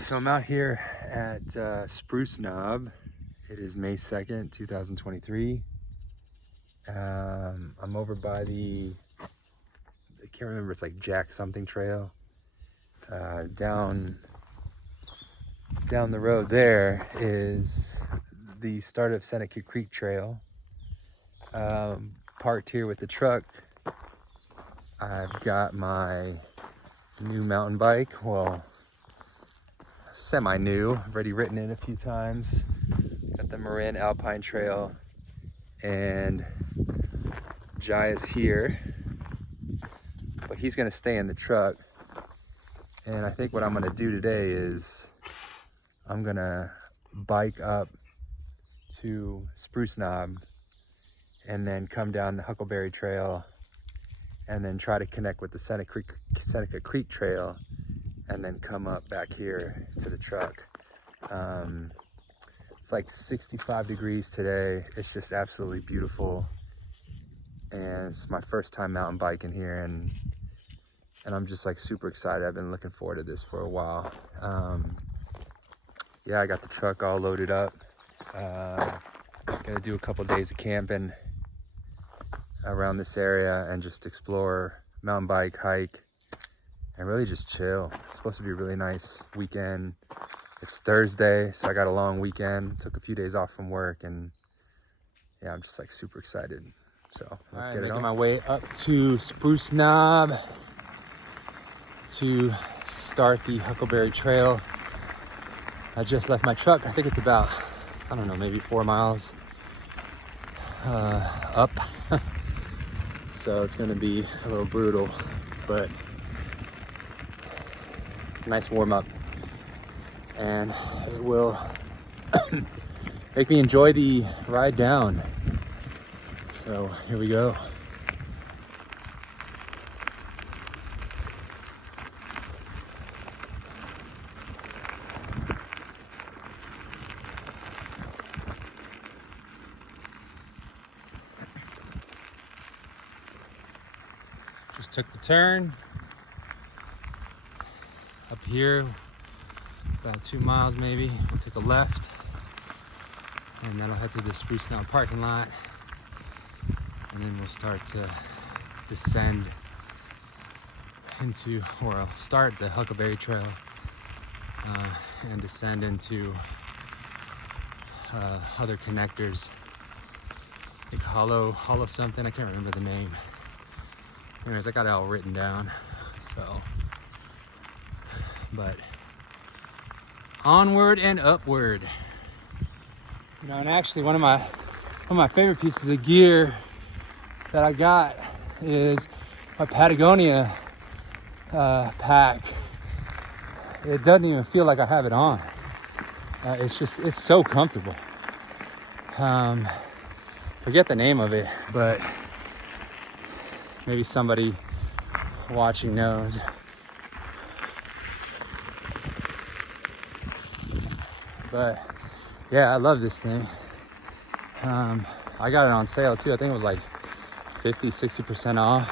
So I'm out here at Spruce Knob. It is May 2nd, 2023. I'm over by I can't remember, it's like Jack something trail. Down the road there is the start of Seneca Creek Trail. Parked here with the truck. I've got my new mountain bike. Well, semi-new. I've already ridden it a few times. Got the Marin Alpine Trail, and Jai is here, but he's gonna stay in the truck. And I think what I'm gonna do today is I'm gonna bike up to Spruce Knob and then come down the Huckleberry Trail and then try to connect with the Seneca Creek Trail and then come up back here to the truck. It's like 65 degrees today. It's just absolutely beautiful. And it's my first time mountain biking here, and I'm just like super excited. I've been looking forward to this for a while. Yeah, I got the truck all loaded up. Gonna do a couple days of camping around this area and just explore, mountain bike, hike, and really just chill. It's supposed to be a really nice weekend. It's Thursday, so I got a long weekend. Took a few days off from work, and yeah, I'm just like super excited. So let's get it on. Making my way up to Spruce Knob to start the Huckleberry Trail. I just left my truck. I think it's about, I don't know, maybe 4 miles up. So it's gonna be a little brutal, but it's a nice warm up, and it will make me enjoy the ride down. So here we go. Just took the turn up here, about 2 miles maybe. We'll take a left, and then I'll head to the Spruce Knob parking lot, and then we'll start to descend into, or I'll start the Huckleberry Trail and descend into other connectors, like hollow something. I can't remember the name. Anyways, I got it all written down, so, but onward and upward. You know, and actually one of my favorite pieces of gear that I got is my Patagonia pack. It doesn't even feel like I have it on. It's so comfortable. Forget the name of it, but maybe somebody watching knows. But yeah, I love this thing. I got it on sale too. I think it was like 50-60% off.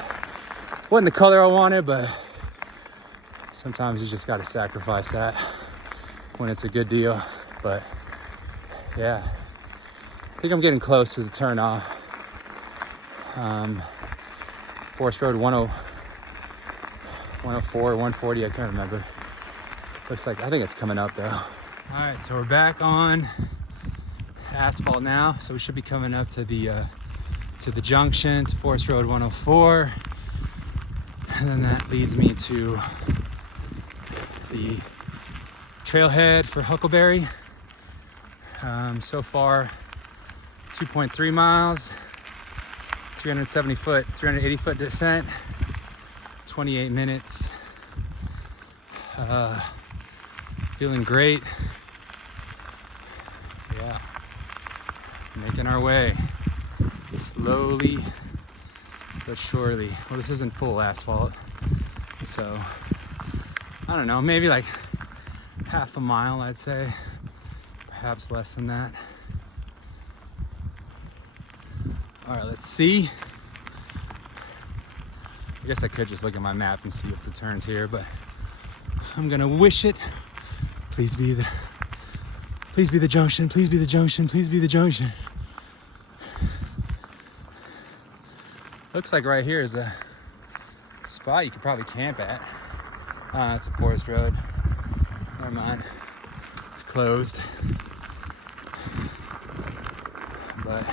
Wasn't the color I wanted, but sometimes you just got to sacrifice that when it's a good deal. But yeah, I think I'm getting close to the turn off. It's Forest Road 104, 140, I can't remember. Looks like, I think it's coming up though. All right, so we're back on asphalt now. So we should be coming up to the junction, to Forest Road 104. And then that leads me to the trailhead for Huckleberry. So far, 2.3 miles, 380 foot descent, 28 minutes. Feeling great. Yeah, making our way slowly but surely. Well, this isn't full asphalt, so I don't know, maybe like half a mile, I'd say, perhaps less than that. All right, let's see. I guess I could just look at my map and see if the turn's here, but I'm gonna wish it Please be the junction, please be the junction, please be the junction. Looks like right here is a spot you could probably camp at. It's a forest road. Never mind. It's closed. But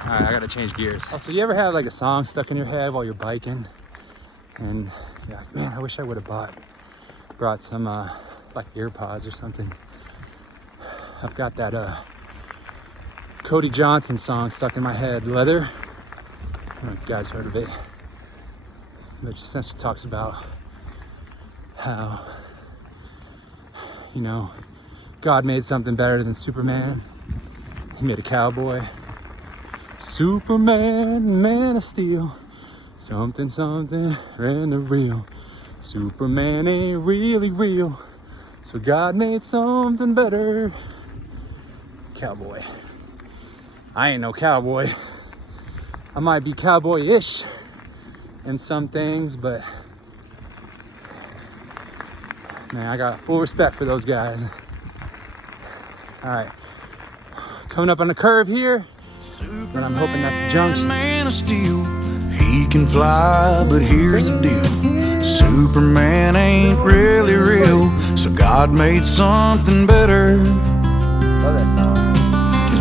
alright, I gotta change gears. Also, you ever have like a song stuck in your head while you're biking? And you're like, man, I wish I would have brought some like earpods or something. I've got that Cody Johnson song stuck in my head, Leather. I don't know if you guys heard of it, which essentially talks about how, you know, God made something better than Superman. He made a cowboy. Superman, man of steel. Something, ran the real. Superman ain't really real. So God made something better. Cowboy. I ain't no cowboy. I might be cowboy-ish in some things, but man, I got full respect for those guys. All right, coming up on the curve here, but I'm hoping that's the junction. Man of steel, he can fly, but here's the deal. Superman ain't really real, so God made something better. Love that song.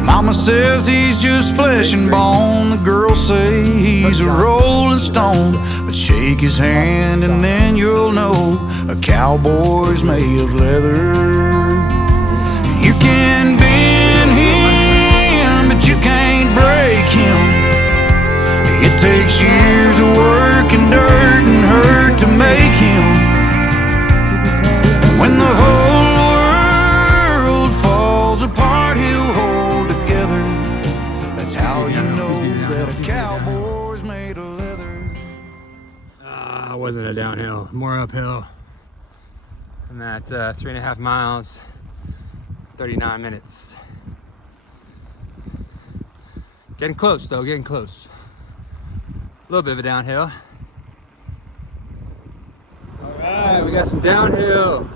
Mama says he's just flesh and bone. The girls say he's a rolling stone. But shake his hand and then you'll know a cowboy's made of leather. You can bend him, but you can't break him. It takes years of work and dirt and hurt to make him. When the whole world falls apart, he'll hold together. That's how you know that a cowboy's made of leather. It wasn't a downhill, more uphill. I'm at 3.5 miles, 39 minutes. Getting close though, getting close. A little bit of a downhill. All right, we got some downhill,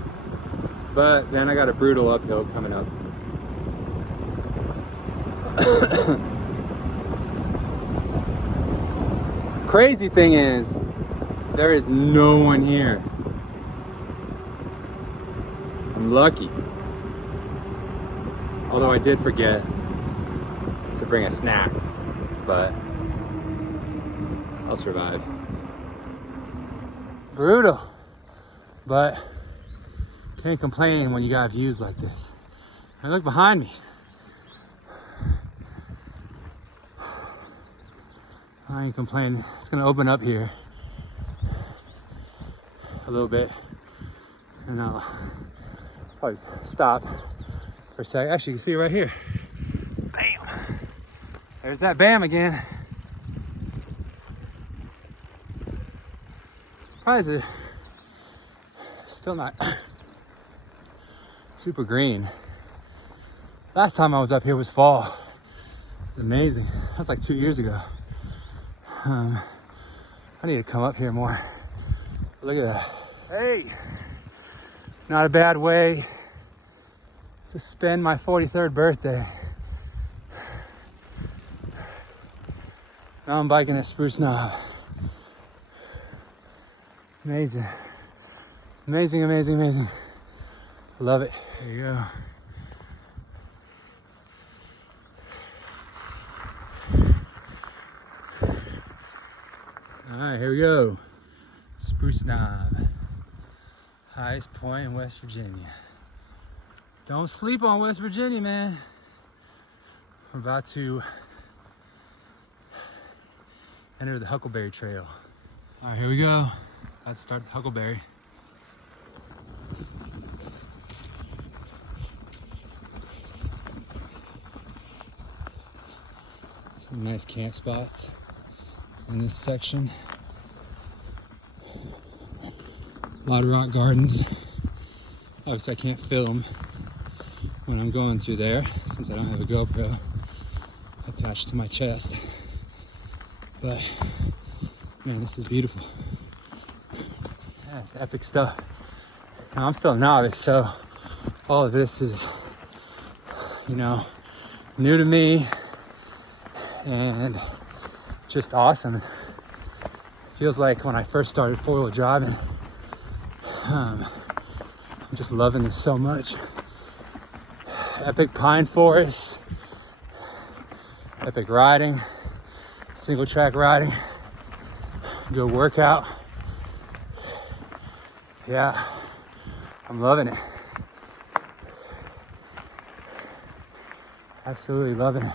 but then I got a brutal uphill coming up. Crazy thing is, there is no one here. I'm lucky. Although I did forget to bring a snack, but I'll survive. Brutal, but can't complain when you got views like this. And look behind me. I ain't complaining. It's gonna open up here a little bit, and I'll probably stop for a sec. Actually, you can see it right here. Bam! There's that bam again. Surprised it's still not super green. Last time I was up here was fall. It was amazing. That was like 2 years ago. I need to come up here more. Look at that. Hey! Not a bad way to spend my 43rd birthday. Now I'm biking at Spruce Knob. Amazing. Amazing, amazing, amazing. Love it. There you go. All right, here we go. Spruce Knob. Highest point in West Virginia. Don't sleep on West Virginia, man. We're about to enter the Huckleberry Trail. All right, here we go. Let's start the Huckleberry. Some nice camp spots in this section. A lot of rock gardens. Obviously I can't film when I'm going through there since I don't have a GoPro attached to my chest. But man, this is beautiful. Yeah, it's epic stuff. I'm still a novice, so all of this is, you know, new to me and just awesome. Feels like when I first started four-wheel driving. I'm just loving this so much. Epic pine forests, epic riding, single track riding, good workout. Yeah, I'm loving it. Absolutely loving it.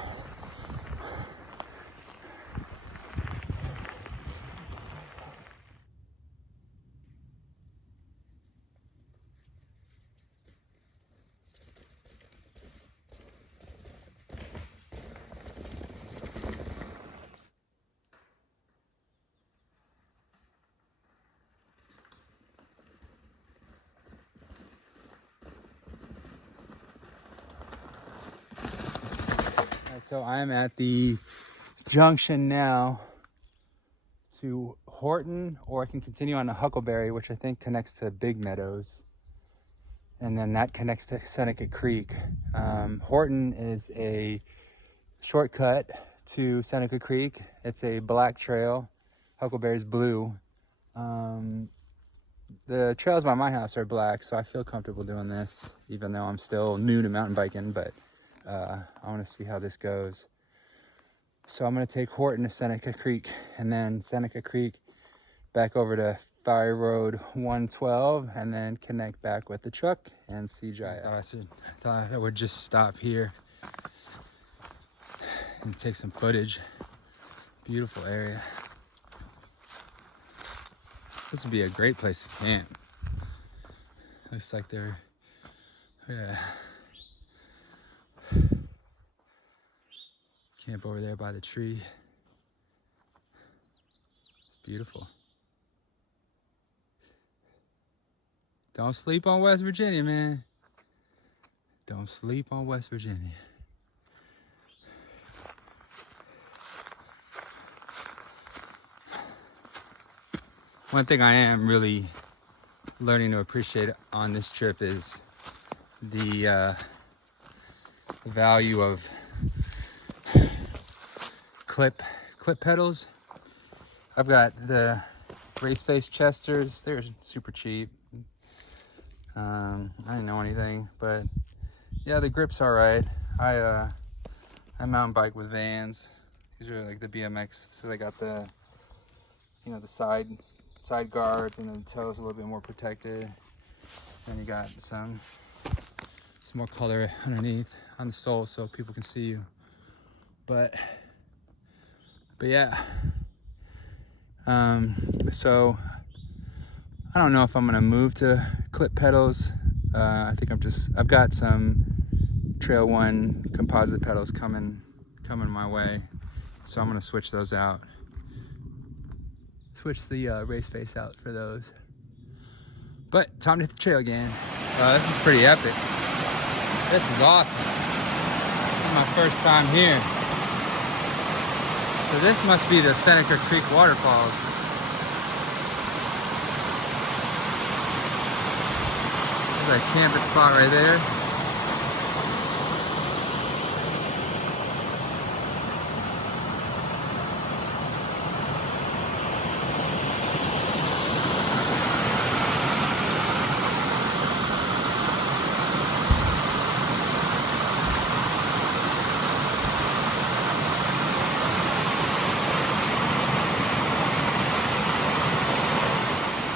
So I'm at the junction now to Horton, or I can continue on to Huckleberry, which I think connects to Big Meadows. And then that connects to Seneca Creek. Horton is a shortcut to Seneca Creek. It's a black trail. Huckleberry's blue. The trails by my house are black, so I feel comfortable doing this, even though I'm still new to mountain biking, but I want to see how this goes. So I'm going to take Horton to Seneca Creek, and then Seneca Creek back over to Fire Road 112, and then connect back with the truck and see Giant. I thought I would just stop here and take some footage. Beautiful area. This would be a great place to camp. Looks like they're, yeah. Camp over there by the tree. It's beautiful. Don't sleep on West Virginia, man. Don't sleep on West Virginia. One thing I am really learning to appreciate on this trip is the value of clip pedals. I've got the race face Chesters. They're super cheap. I didn't know anything, but yeah, the grip's all right. I mountain bike with Vans. These are like the BMX, so they got the, you know, the side guards, and then the toes a little bit more protected. Then you got some more color underneath on the sole so people can see you. But yeah, so I don't know if I'm gonna move to clip pedals. I think I've got some Trail One composite pedals coming my way, so I'm gonna switch those out. Switch the race face out for those. But time to hit the trail again. This is pretty epic. This is awesome. This is my first time here. So this must be the Seneca Creek waterfalls. There's a camping spot right there.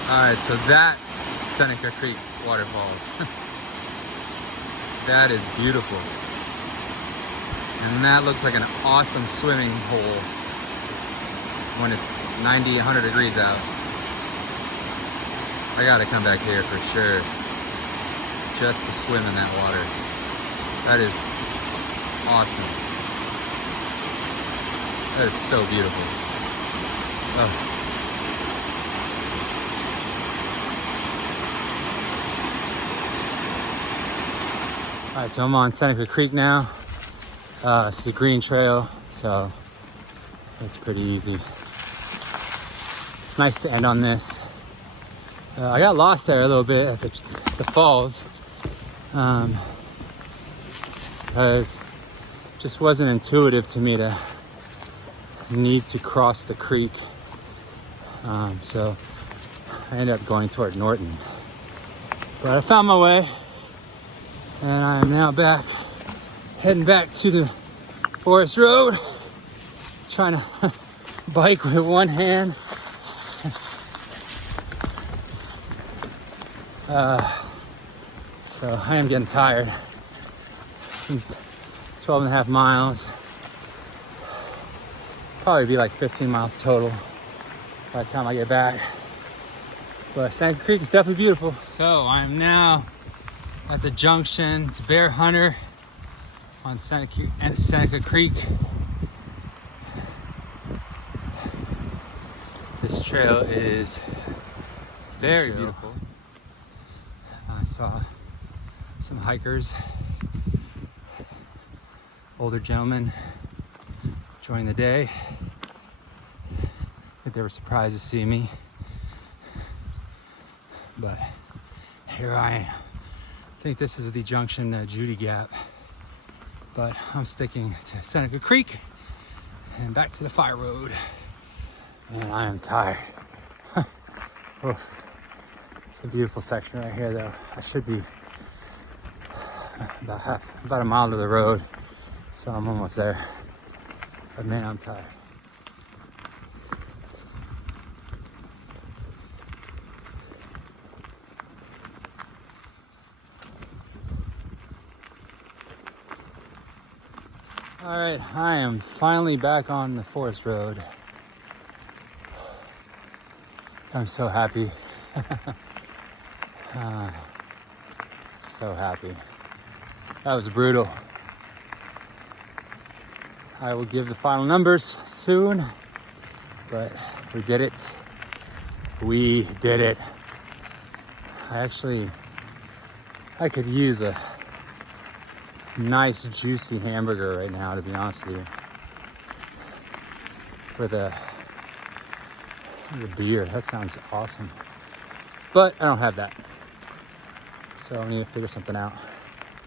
Alright, so that's Seneca Creek waterfalls. That is beautiful. And that looks like an awesome swimming hole when it's 90, 100 degrees out. I gotta come back here for sure, just to swim in that water. That is awesome. That is so beautiful. Oh. All right, so I'm on Seneca Creek now. It's a green trail, so it's pretty easy. Nice to end on this. I got lost there a little bit at the falls, because it just wasn't intuitive to me to need to cross the creek. So I ended up going toward Norton. But I found my way, and I am now heading back to the forest road, trying to bike with one hand. So I am getting tired. 12 and a half miles. Probably be like 15 miles total by the time I get back. But Seneca Creek is definitely beautiful. So I'm now at the junction to Bear Hunter on Seneca Creek. This trail is very beautiful. I saw some hikers, older gentlemen, enjoying the day. I think they were surprised to see me, but here I am. I think this is the junction Judy Gap, but I'm sticking to Seneca Creek and back to the fire road. And I am tired. Oof. It's a beautiful section right here, though. I should be about a mile to the road, so I'm almost there. But man, I'm tired. All right, I am finally back on the forest road. I'm so happy. So happy. That was brutal. I will give the final numbers soon, but we did it. We did it. I could use a nice juicy hamburger right now, to be honest with you, with a beer. That sounds awesome, but I don't have that, so I need to figure something out.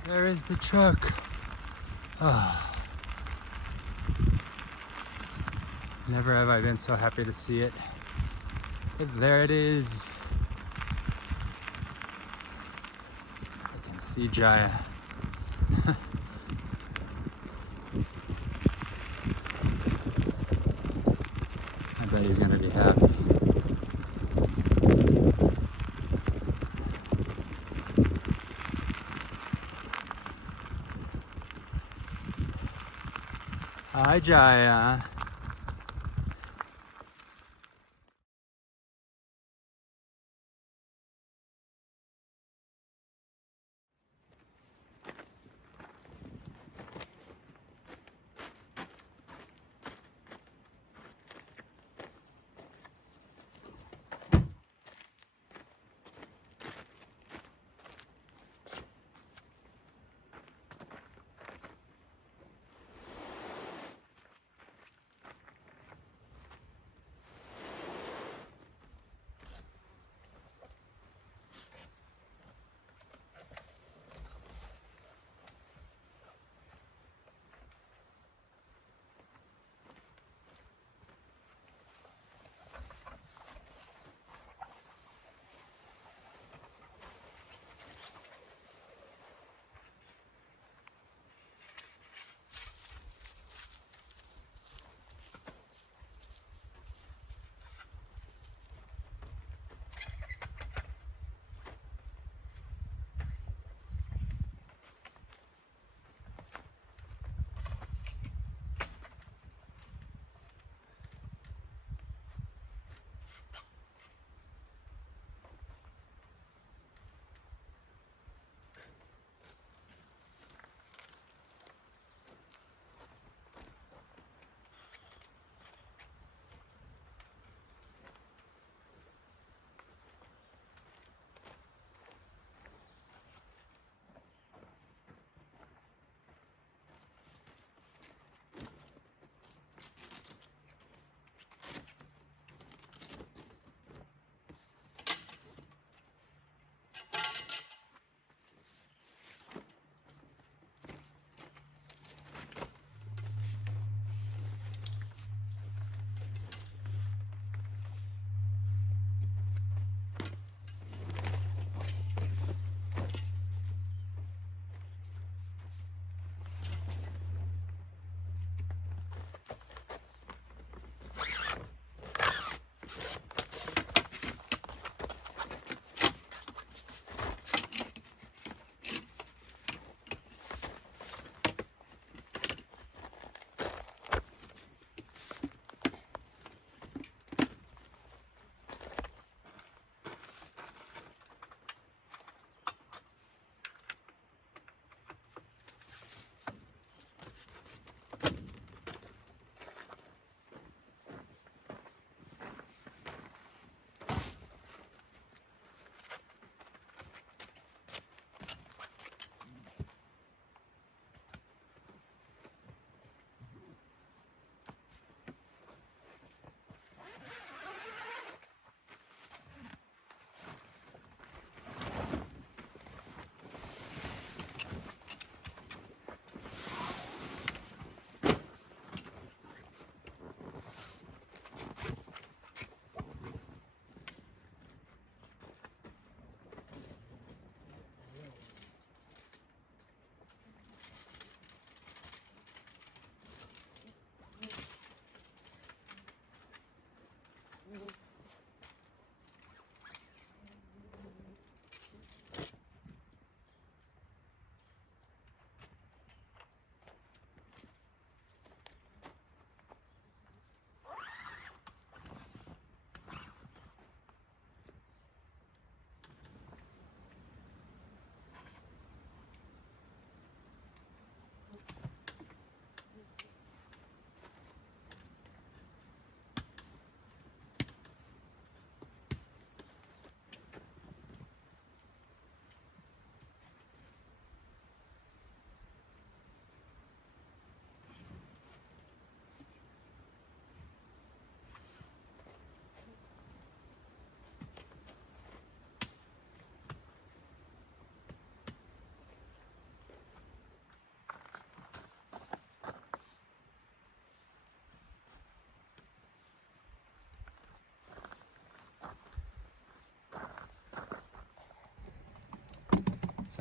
There is the truck. Oh. Never have I been so happy to see it. There it is. I can see Jaya. I bet he's gonna be happy. Hi, Jaya.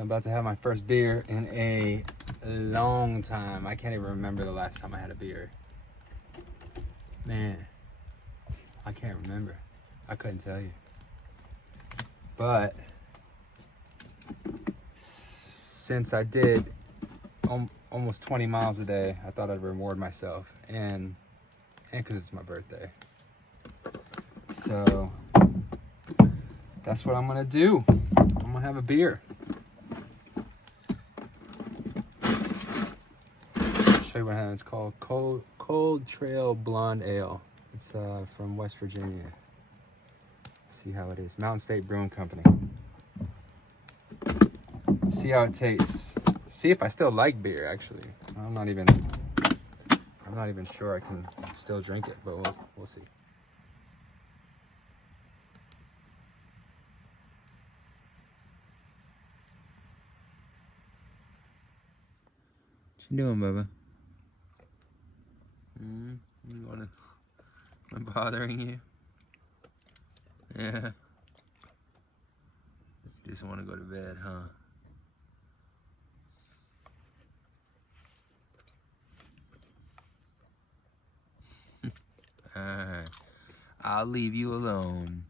So I'm about to have my first beer in a long time. I can't even remember the last time I had a beer. Man, I can't remember. I couldn't tell you. But since I did almost 20 miles a day, I thought I'd reward myself, and because it's my birthday. So that's what I'm gonna do. I'm gonna have a beer. Show you what I have. It's called Cold Trail Blonde Ale. It's from West Virginia. See how it is. Mountain State Brewing Company. See how it tastes. See if I still like beer. Actually, I'm not even sure I can still drink it, but we'll see. What you doing, Bubba? I'm bothering you? Yeah. You just want to go to bed, huh? Alright. I'll leave you alone.